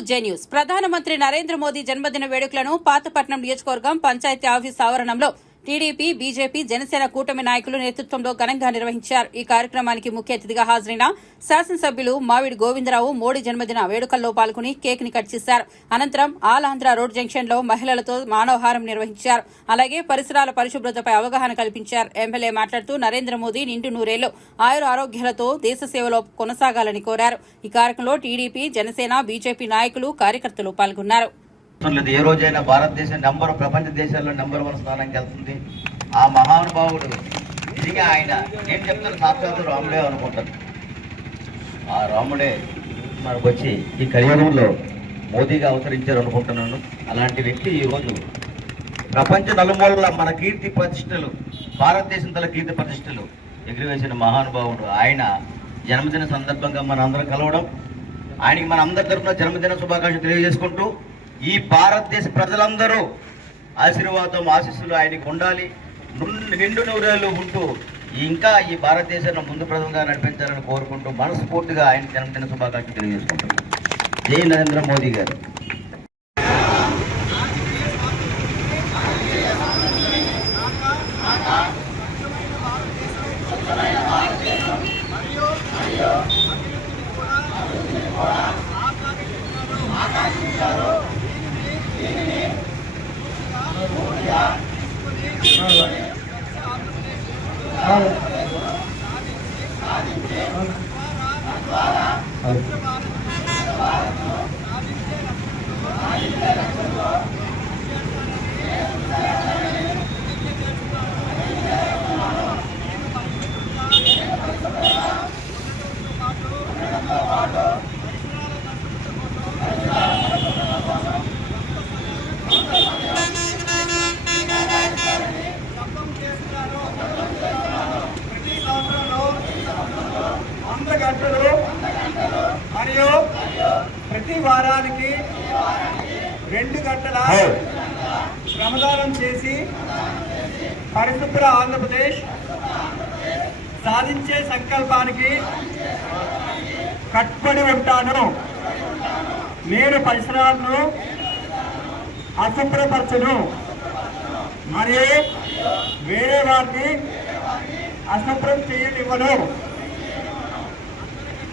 జే ప్రధానమంత్రి నరేంద్ర మోదీ జన్మదిన వేడుకలను పాతపట్నం నియోజకవర్గం పంచాయతీ ఆఫీస్ ఆవరణంలో టీడీపీ బీజేపీ జనసేన కూటమి నాయకులు నేతృత్వంలో ఘనంగా నిర్వహించారు. ఈ కార్యక్రమానికి ముఖ్య అతిథిగా హాజరైన శాసనసభ్యులు మావిడి గోవిందరావు మోడీ జన్మదిన వేడుకల్లో పాల్గొని కేక్ని కట్ చేశారు. అనంతరం ఆలాంధ్ర రోడ్ జంక్షన్లో మహిళలతో మానవహారం నిర్వహించారు. అలాగే పరిసరాల పరిశుభ్రతపై అవగాహన కల్పించారు. ఎమ్మెల్యే మాట్లాడుతూ నరేంద్ర మోదీ నిండు నూరేళ్ళు ఆయుర ఆరోగ్యాలతో దేశ సేవలో కొనసాగాలని కోరారు. ఈ కార్యక్రమంలో టీడీపీ జనసేన బీజేపీ నాయకులు కార్యకర్తలు పాల్గొన్నారు. లేదు ఏ రోజైనా భారతదేశం నెంబర్ ప్రపంచ దేశాల్లో నెంబర్ వన్ స్థానానికి వెళ్తుంది. ఆ మహానుభావుడు నిజంగా ఆయన. నేను చెప్తాను సాక్షాత్ రాముడే అనుకుంటాను. ఆ రాముడే మనకు వచ్చి ఈ కలియుగంలో మోదీగా అవతరించారు అనుకుంటున్నాను. అలాంటి వ్యక్తి ఈరోజు ప్రపంచ నలుమూలల మన కీర్తి ప్రతిష్టలు భారతదేశం తల కీర్తి ప్రతిష్టలు ఎగిరివేసిన మహానుభావుడు. ఆయన జన్మదిన సందర్భంగా మన అందరం కలవడం ఆయనకి మన అందరి తరఫున జన్మదిన శుభాకాంక్షలు తెలియజేసుకుంటూ ఈ భారతదేశ ప్రజలందరూ ఆశీర్వాదం ఆశీస్సులు ఆయనకు ఉండాలి. నిండు నూరేళ్ళు ఉంటూ ఇంకా ఈ భారతదేశాన్ని ముందు ప్రదంగా నడిపించాలని కోరుకుంటూ మనస్ఫూర్తిగా ఆయన జన్మదిన శుభాకాంక్షలు తెలియజేసుకుంటున్నాను. జై నరేంద్ర మోదీ గారు. ప్రతి గంటలు మరియు ప్రతి వారానికి రెండు గంటల శ్రమదానం చేసి పరిశుభ్ర ఆంధ్రప్రదేశ్ సాధించే సంకల్పానికి కట్టుబడి ఉంటాను. నేను పరిసరాలను అశుభ్రపరచను. మరియు వేరే వారిని అశుభ్రం చేయనివ్వను.